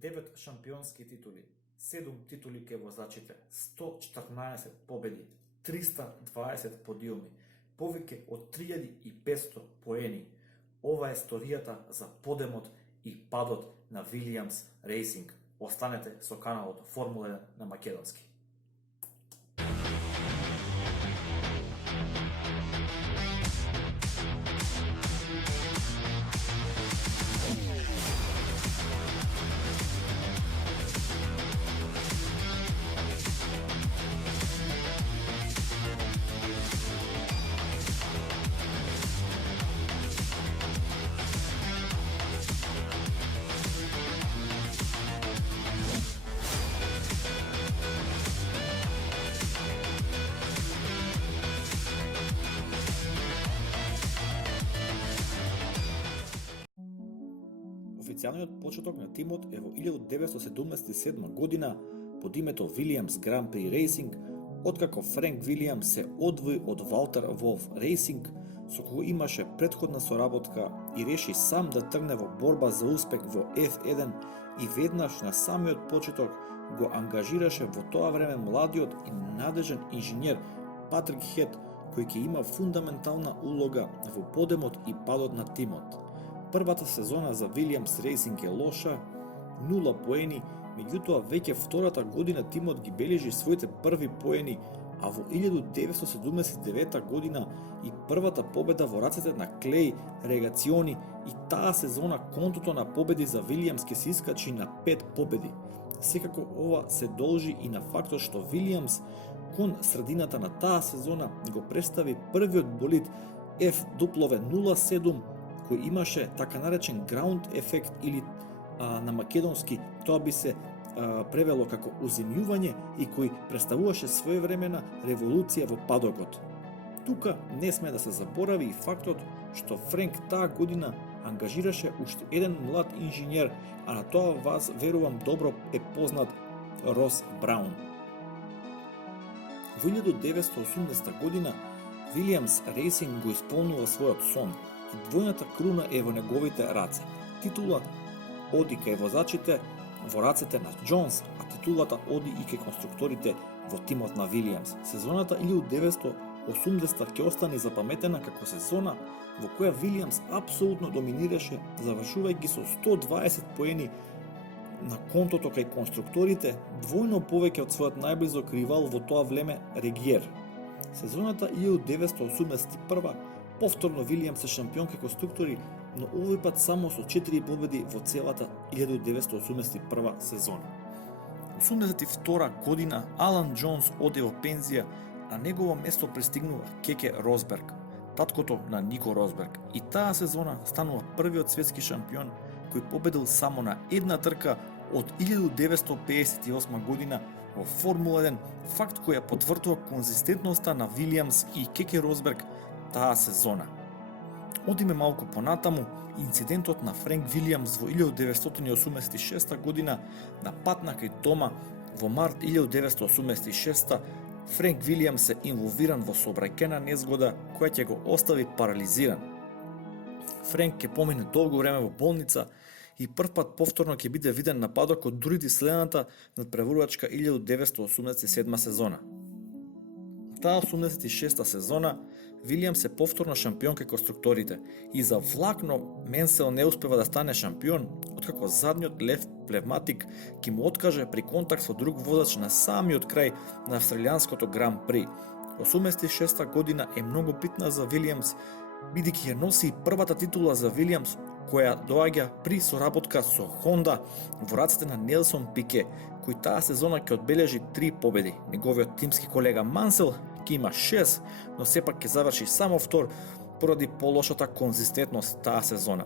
9 шампионски титули, 7 титули ке возачите, 114 победи, 320 подиуми, повеќе од 3500 поени. Ова е сторијата за подемот и падот на Williams Racing. Останете со каналот Формула 1 на македонски. Официјалниот почеток на тимот е во 1977 година под името Williams Grand Prix Racing, откако Френк Вилијамс се одвои од Валтер Волф Racing, со кој имаше претходна соработка и реши сам да тргне во борба за успех во F1 и веднаш на самиот почеток го ангажираше во тоа време младиот и надежен инженер Патрик Хет, кој ќе има фундаментална улога во подемот и падот на тимот. Првата сезона за Williams Racing е лоша, 0 поени, меѓутоа веќе втората година тимот ги бележи своите први поени, а во 1979 година и првата победа во рацете на Клеј Регациони, и таа сезона контото на победи за Williams ке се искачи на 5 победи. Секако ова се должи и на фактот што Williams кон средината на таа сезона го представи првиот болид FW07 кој имаше така наречен ground ефект или на македонски тоа би се превело како уземјување и кој представуваше своевремена револуција во падокот. Тука не сме да се заборави и фактот што Френк таа година ангажираше уште еден млад инженер, а на тоа вас верувам добро е познат Рос Браун. Во 1980 година Williams Racing го исполнува својот сон и двојната круна е во неговите раце. Титулата оди кај возачите во рацете на Джонс, а титулата оди и кај конструкторите во тимот на Williams. Сезоната 1980 ќе остане запаметена како сезона во која Williams апсолутно доминираше, завршувајќи со 120 поени на контото кај конструкторите, двојно повеќе од својот најблизок ривал во тоа време Региер. Сезоната 1981 повторно Williams е шампион кај конструктори, но овој пат само со 4 победи во целата 1981 сезона. 1982 година Алан Джонс оде во пензија, на негово место пристигнува Кеке Росберг, таткото на Нико Росберг, и таа сезона станува првиот светски шампион кој победил само на една трка од 1958 година во Формула 1, факт кој ја потврдува конзистентноста на Williams и Кеке Росберг таа сезона. Одиме малку понатаму, инцидентот на Френк Вилијамс во 1986 година на пат на кај дома во март 1986 Френк Вилијамс е инволвиран во сообраќајна незгода која ќе го остави парализиран. Френк ќе помине долго време во болница и првпат повторно ќе биде виден на падокот дури следната надпреварувачка 1987 сезона. Таа 86-та сезона Williams е повторно шампион кај конструкторите и за влакно Менсел не успева да стане шампион, откако задниот лев пневматик ќе му откаже при контакт со друг возач на самиот крај на австралијанското Гран При. 86-та година е многу битна за Williams, бидејќи ја носи и првата титула за Williams, која доаѓа при соработка со Honda во рацете на Нелсон Пике, кој таа сезона ќе одбележи 3 победи. Неговиот тимски колега Мансел ќе има 6, но сепак ќе заврши само втор поради полошата конзистентност таа сезона.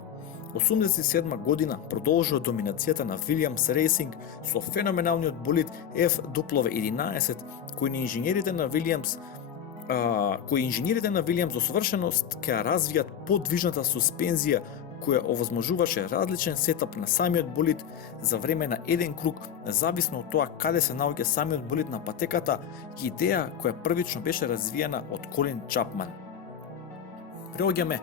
87 година продолжува доминацијата на Williams Racing со феноменалниот болид FW11, кој инженерите на Williams до совршеност ќе развијат подвижната суспензија која овозможуваше различен сетап на самиот болид за време на еден круг, зависно од тоа каде се наоѓа самиот болид на патеката, идеја која првично беше развиена од Колин Чапман. Преоѓаме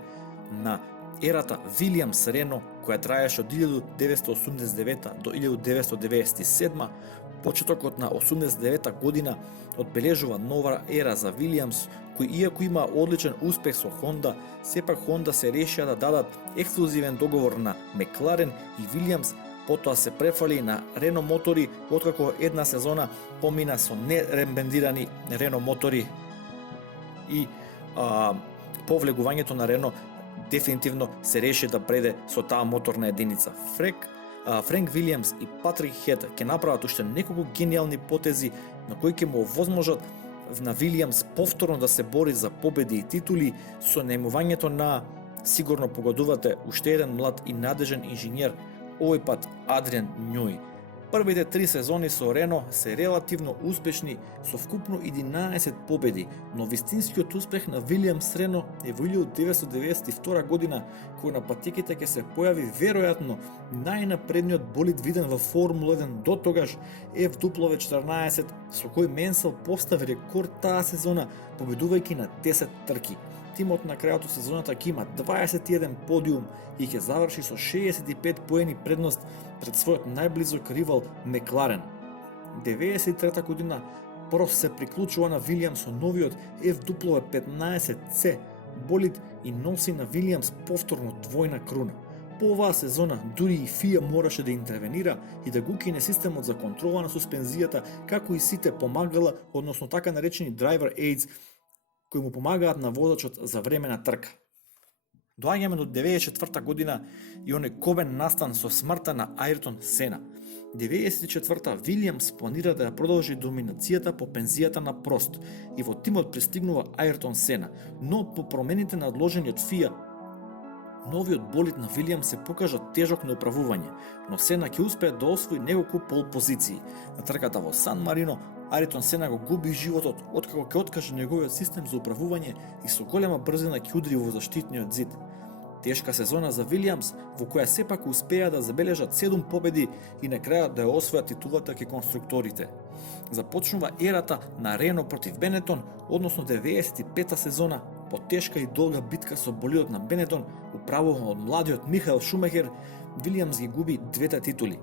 на ерата Вилијамс-Рено, која траеше од 1989 до 1997, почетокот на 89 година одбележува нова ера за Вилијамс, кој иако има одличен успех со Honda, сепак Honda се решија да дадат ексклузивен договор на Мекларен и Вилијамс, потоа се префали на Рено мотори, откако една сезона помина со нерембендирани Рено мотори и по влегувањето на Рено дефинитивно се реши да преде со таа моторна единица. Френк Вилијамс и Патрик Хед ќе направат уште неколку гениални потези на кои ќе му овозможат на Вилијамс повторно да се бори за победи и титули со најмувањето на, сигурно погодувате, уште еден млад и надежен инженер, овој пат Адриан Њуи. Првите 3 сезони со Рено се релативно успешни со вкупно 11 победи, но вистинскиот успех на Вилијамс Рено е во 1992 година, кој на патеките ќе се појави веројатно најнапредниот болид виден во Формула 1 до тогаш, F14, со кој Менсел постави рекорд таа сезона, победувајќи на 10 трки. Тимот на крајот од сезоната ќе има 21 подиум и ќе заврши со 65 поени предност пред својот најблизок ривал Мекларен. 93 година Прост се приклучува на Вилијамс со новиот F15C болид и носи на Вилијамс повторно двојна круна. По оваа сезона дури и FIA мораше да интервенира и да го укине системот за контрола на суспензијата, како и сите помагала, односно така наречени driver aids, кои му помагаат на возачот за време на трка. Доаѓаме до 94 година и оној кобен настан со смртта на Ајртон Сена. 94-та Вилијамс планира да ја продолжи доминацијата по пензијата на Прост и во тимот пристигнува Ајртон Сена, но по промените на одложениот FIA, новиот болид на Вилијамс се покажа тежок на управување, но Сена ќе успее да освои неколку пол позиции. На трката во Сан Марино, Ајртон Сена го губи животот откако ќе откаже неговиот систем за управување и со голема брзина ќе удри во заштитниот зид. Тешка сезона за Вилијамс, во која сепак успеа да забележат 7 победи и на крајот да ја освојат титулата ке конструкторите. Започнува ерата на Рено против Бенетон, односно 95-та сезона, по тешка и долга битка со болидот на Бенетон, управуван од младиот Михаел Шумахер, Вилијамс ги губи двете титули.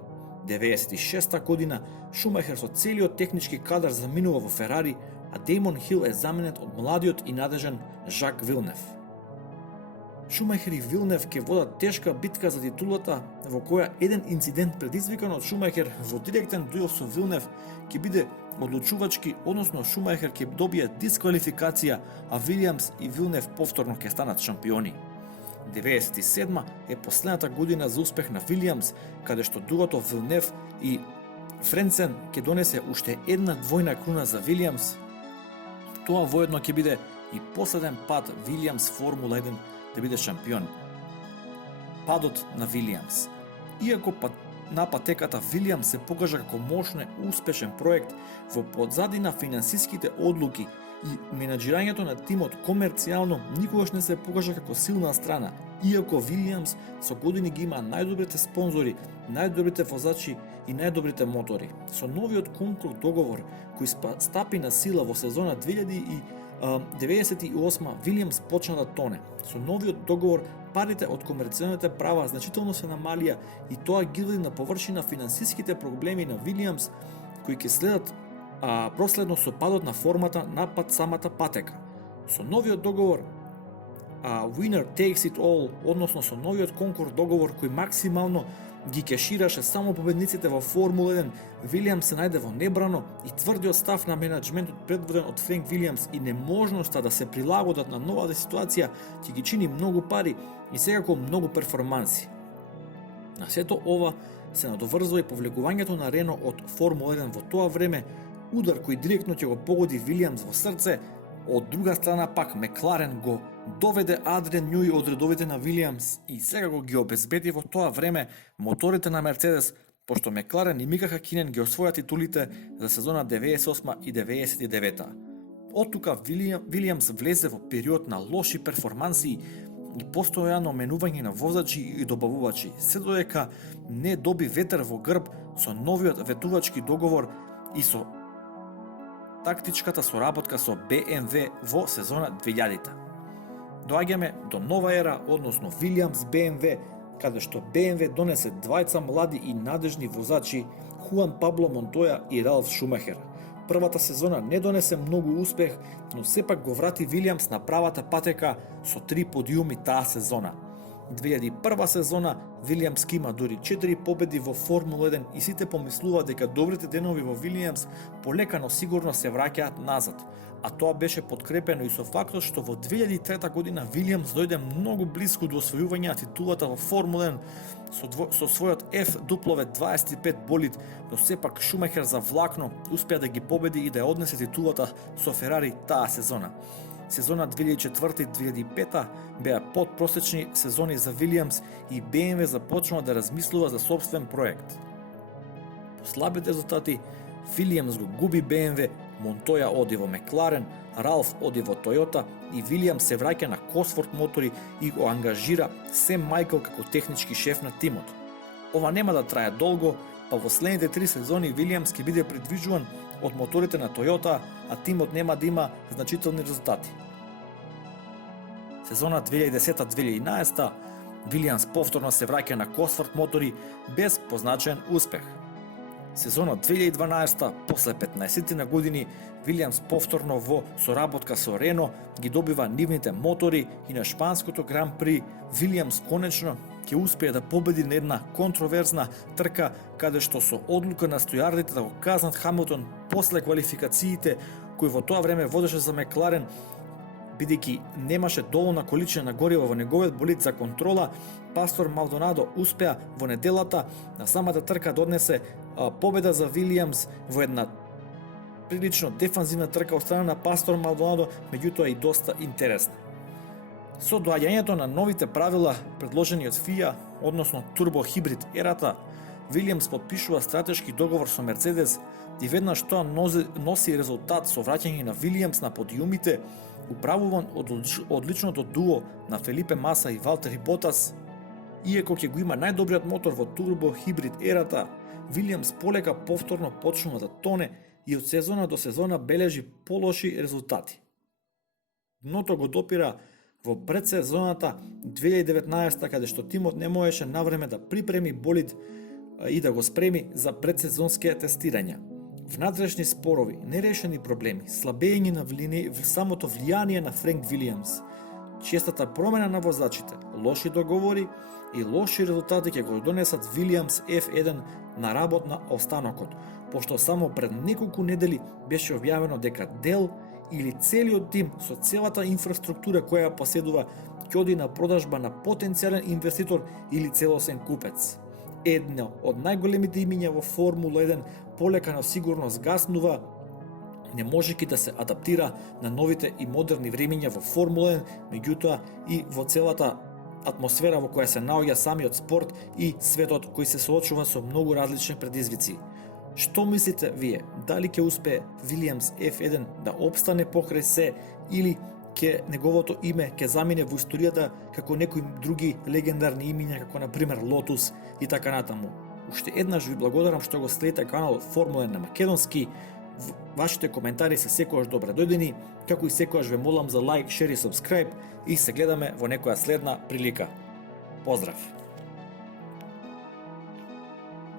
96-та година Шумахер со целиот технички кадар заминува во Ферари, а Дејмон Хил е заменет од младиот и надежен Жак Вилнев. Шумахер и Вилнев ќе водат тешка битка за титулата, во која еден инцидент предизвикан од Шумахер во директен дуел со Вилнев ќе биде одлучувачки, односно Шумахер ќе добие дисквалификација, а Вилијамс и Вилнев повторно ќе станат шампиони. 97 е последната година за успех на Вилијамс, каде што дуото Вилнев и Френцен ќе донесе уште една двојна круна за Вилијамс. Тоа воедно ќе биде и последен пат Вилијамс Формула 1 да биде шампион. Падот на Вилијамс. Иако на патеката Вилијамс се покажа како мощен успешен проект, во подзадина финансиските одлуки и менаџирањето на тимот комерцијално никогаш не се покажа како силна страна, иако Вилијамс со години ги има најдобрите спонзори, најдобрите возачи и најдобрите мотори. Со новиот Конкорд договор, кој стапи на сила во сезона 1998, Вилијамс почна да тоне. Со новиот договор парите од комерцијалните права значително се намалија и тоа ги извади на површина финансиските проблеми на Вилијамс, кои ќе следат проследно со падот на формата на самата патека. Со новиот договор Winner takes it all, односно со новиот Конкорд договор кој максимално ги кешираше само победниците во Формула 1, Вилијамс се најде во небрано и тврдиот став на менаџментот предводен од Френк Вилијамс и неможноста да се прилагодат на новата ситуација ќе ги чини многу пари и секако многу перформанси. На сето ова се надоврзува и повлегувањето на Рено од Формула 1 во тоа време, удар кој директно ќе го погоди Вилијамс во срце. Од друга страна пак Мекларен го доведе Адриан Њуи од редовите на Вилијамс и секако ги обезбеди во тоа време моторите на Мерцедес, пошто Мекларен и Мика Хакинен ги освоја титулите за сезона 98 и 99. Оттука Вилијамс влезе во период на лоши перформанси и постојано менување на возачи и добавувачи, се додека не доби ветер во грб со новиот ветувачки договор и со тактичката соработка со BMW во сезона 2000. доаѓаме до нова ера, односно Вилијамс БМВ, каде што БМВ донесе двајца млади и надежни возачи Хуан Пабло Монтоја и Ралф Шумахер. Првата сезона не донесе многу успех, но сепак го врати Вилијамс на правата патека со 3 подиуми таа сезона. 2001 сезона Вилијамс има дури 4 победи во Формула 1 и сите помислуваат дека добрите денови во Вилијамс полека но сигурно се враќаат назад, а тоа беше подкрепено и со фактот што во 2003 година Вилијамс дојде многу близко до освојување на титулата во Формула 1 со својот F25 болид, но сепак Шумахер завлакно успеа да ги победи и да ја однесе титулата со Ферари таа сезона. Сезона 2004-2005 беа подпросечни сезони за Вилијамс и БМВ започнува да размислува за собствен проект. По слабите резултати, Вилијамс го губи БМВ, Монтоја оди во Мекларен, Ралф оди во Тојота и Вилијамс се враќа на Косворт мотори и го ангажира Сем Мајкл како технички шеф на тимот. Ова нема да трае долго, па во следните 3 сезони Вилијамс ќе биде придвижуван од моторите на Тојота, а тимот нема да има значителни резултати. Сезона 2010-2011 Вилијамс повторно се враќа на Косворт мотори без позначаен успех. Сезона 2012 после 15 на години Вилијамс повторно во соработка со Рено ги добива нивните мотори и на шпанското Гран При Вилијамс конечно ќе успее да победи на една контроверзна трка каде што со одлука на стојардите да го казнат Хамилтон после квалификациите, кој во тоа време водеше за Мекларен, бидејќи немаше доволна количина на гориво во неговиот болид за контрола. Пастор Малдонадо успеа во неделата на самата трка да однесе победа за Вилијамс во една прилично дефанзивна трка од страна на Пастор Малдонадо, меѓутоа и доста интересна. Со доаѓањето на новите правила предложени од ФИА, односно турбохибрид ерата, Вилијамс подпишува стратешки договор со Мерцедес и веднаш тоа носи резултат со враќање на Вилијамс на подиумите, управуван од одличното дуо на Фелипе Маса и Валтери Ботас. Иако ќе го има најдобриот мотор во турбохибрид ерата, Вилијамс полека повторно почнува да тоне и од сезона до сезона бележи полоши резултати. Дното го допира во предсезоната 2019 каде што тимот не можеше навреме да припреми болид и да го спреми за предсезонски тестирања. Внатрешни спорови, нерешени проблеми, слабење на самото влијание на Френк Вилијамс, честата промена на возачите, лоши договори и лоши резултати ќе го донесат Вилијамс F1 на работ на останокот, пошто само пред неколку недели беше објавено дека дел или целиот тим со целата инфраструктура која ја поседува ќе оди на продажба на потенцијален инвеститор или целосен купец. Едно од најголемите имиња во Формула 1 полека но сигурно згаснува, не можејќи да се адаптира на новите и модерни времиња во Формула 1, меѓутоа и во целата атмосфера во која се наоѓа самиот спорт и светот кој се соочува со многу различни предизвици. Што мислите вие? Дали ќе успее Вилијамс F1 да опстане покрај се или ќе неговото име ќе замине во историјата како некои други легендарни имиња како на пример Лотус и така натаму? Уште еднаш ви благодарам што го следите каналот Формула 1 на македонски. Вашите коментари се секогаш добре дојдени, како и секогаш ве молам за лайк, шер и сабскрајб и се гледаме во некоја следна прилика. Поздрав!